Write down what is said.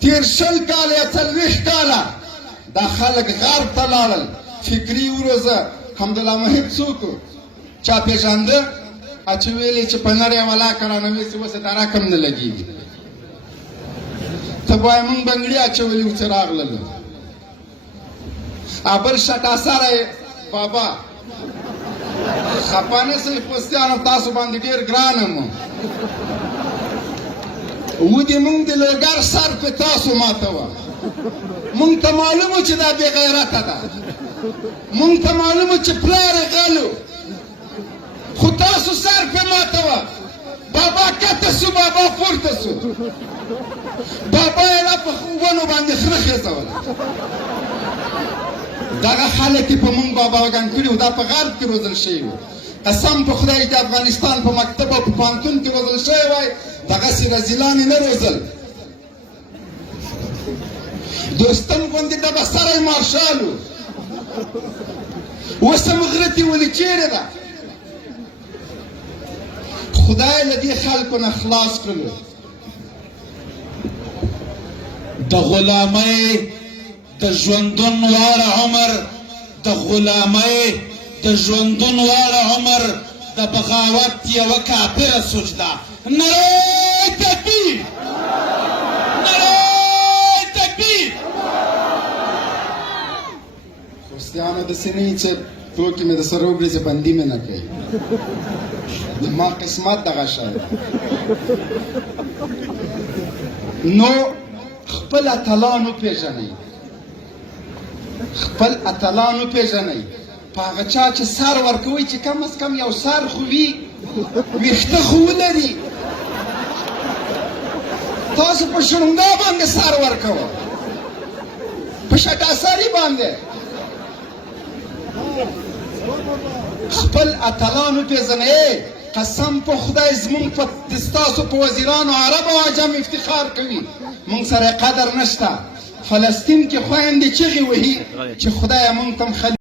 تیر 20 کاله یا 40 کاله دا خلک غرب ته لاړل فکري وروزه حمدالله محب څوک چا پېژانده چې ویلې چې په نړۍ ولا کرانه ویسې اوس یې دا رقم نه لګېږي ته به وایې موږ بنګړي اچولي وو چې راغلل بل شټا سره بابا خپه نه سئ پوستیانو تاسو باندې ډېر ګران یم ودې موږ د لوګر سر په تاسو ماتوه موږ ته معلوم و چې دا بې غیرته ده موږ ته معلوم و چې پلار یې غل خو تاسو سر په ماتوه بابا کته سو بابا پورته سو بابا یې را په ونو باندې خره خېڅوله دغه خلک یې په موږ باباګان کړي وو دا په غرب کې روزل شوي وو قسم په خدای د افغانستان په مکتب او په پوهنتون کې روزل شوی وای دغسې رزیلان یې نه روزل دوستم غوندې ډبه سری مارشال و اوس هم غرتې ولې چیرې ده خدای له دې خلکو نه خلاص کړلو د غلامۍ د ژوندون واړه عمر د غلامۍ د ژوندون واړه عمر د بغاوت یوه کافره سجده نری تکبیر نری تکبیر خوستیانو داسې نه وي چې ټوکې مې د سره وکړي چې بندي مې نه کوي زما قسمت دغه شی نو خپل اتلان وپېژنئ خپل اتلان وپېژنئ په هغه چا چې سر ورکوئ چې کم از کم یو سر خو وي ویښته خو ولري تاسو په شړنګا باندې سر ورکوه په شټاسري باندې خپل اتلان وپېژنئ قسم په خدای زمونږ په ستاسو په وزیرانو عرب او عجم افتخار کوي مونږ سره قدر نشته فلسطین کې خویندې چغې وهي چې خدایه مونږ ته هم